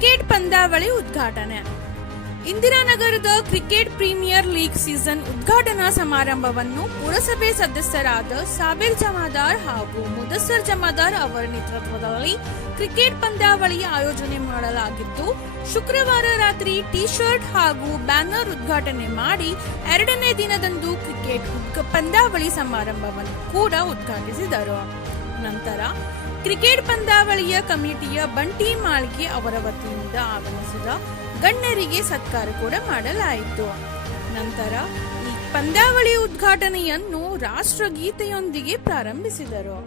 Cricket ಪಂದ್ಯಾವಳಿ ಉದ್ಘಾಟನೆ. ಇಂದಿರಾನಗರದ ಕ್ರಿಕೆಟ್ ಪ್ರೀಮಿಯರ್ ಲೀಗ್ ಸೀಸನ್ ಉದ್ಘಾಟನಾ ಸಮಾರಂಭವನ್ನು ಪುರಸಭೆ ಸದಸ್ಯರಾದ ಸಾಬಿರ್ ಜಮಾದಾರ್ ಹಾಗೂ ಮುದಸ್ಸರ್ ಜಮಾದಾರ್ ಅವರ ನೇತೃತ್ವದಲ್ಲಿ ಕ್ರಿಕೆಟ್ ಪಂದ್ಯಾವಳಿ ಆಯೋಜನೆ ಮಾಡಲಾಗಿದ್ದು ಶುಕ್ರವಾರ ರಾತ್ರಿ ಟಿ ಶರ್ಟ್ ಹಾಗೂ ಬ್ಯಾನರ್ ಉದ್ಘಾಟನೆ ಮಾಡಿ ಎರಡನೇ ದಿನದಂದು ಕ್ರಿಕೆಟ್ ಪಂದ್ಯಾವಳಿ ಸಮಾರಂಭವನ್ನು ಕೂಡ ಉದ್ಘಾಟಿಸಿದರು. ನಂತರ ಕ್ರಿಕೆಟ್ ಪಂದ್ಯಾವಳಿಯ ಕಮಿಟಿಯ ಬಂಟಿ ಮಾಳ್ಗೆ ಅವರ ವತಿಯಿಂದ ಆಗಮಿಸಿದ ಗಣ್ಯರಿಗೆ ಸತ್ಕಾರ ಕೂಡ ಮಾಡಲಾಯಿತು. ನಂತರ ಈ ಪಂದ್ಯಾವಳಿ ಉದ್ಘಾಟನೆಯನ್ನು ರಾಷ್ಟ್ರಗೀತೆಯೊಂದಿಗೆ ಪ್ರಾರಂಭಿಸಿದರು.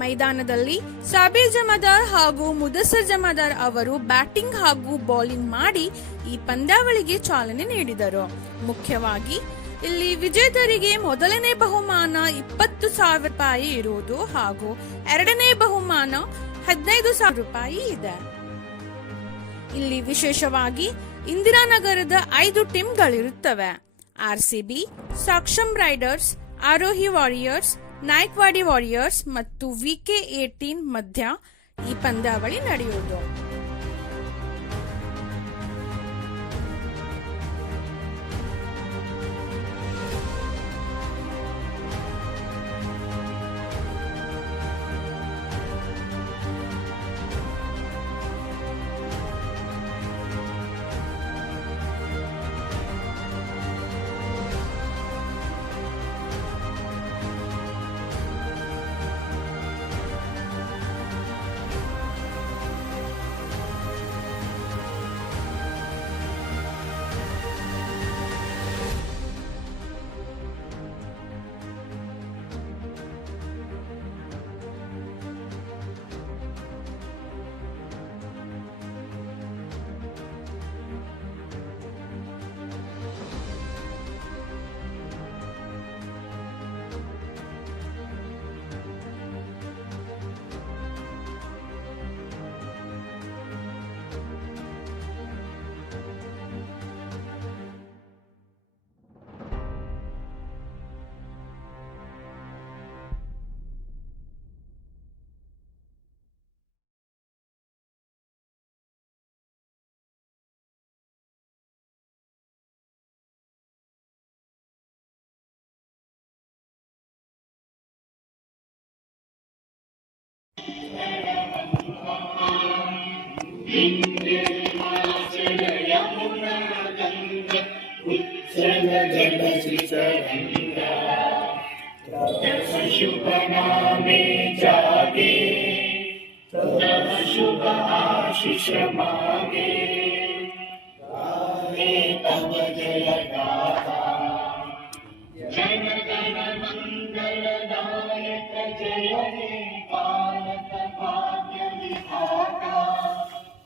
ಮೈದಾನದಲ್ಲಿ ಸಾಬೀರ್ ಜಮದಾರ್ ಹಾಗೂ ಮುದಸರ್ ಜಮಾದಾರ್ ಅವರು ಬ್ಯಾಟಿಂಗ್ ಹಾಗೂ ಬೌಲಿಂಗ್ ಮಾಡಿ ಈ ಪಂದ್ಯಾವಳಿಗೆ ಚಾಲನೆ ನೀಡಿದರು. ಮುಖ್ಯವಾಗಿ ಇಲ್ಲಿ ವಿಜೇತರಿಗೆ ಮೊದಲನೇ ಬಹುಮಾನ ಇಪ್ಪತ್ತು ಸಾವಿರ ರೂಪಾಯಿ ಇರುವುದು ಹಾಗೂ ಎರಡನೇ ಬಹುಮಾನ ಹದಿನೈದು ಸಾವಿರ ರೂಪಾಯಿ ಇದೆ. ಇಲ್ಲಿ ವಿಶೇಷವಾಗಿ ಇಂದಿರಾನಗರದ ಐದು ಟೀಮ್ಗಳಿರುತ್ತವೆ. RCB, Saksham riders, Arohi warriors, Nayakwadi warriors ಮತ್ತು ವಿಕೆ ಏಟೀನ್ ಮಧ್ಯ ಈ ಪಂದ್ಯಾವಳಿ ನಡೆಯುವುದು. शुभनामे जागे तव शुभ आशिष मागे तव जय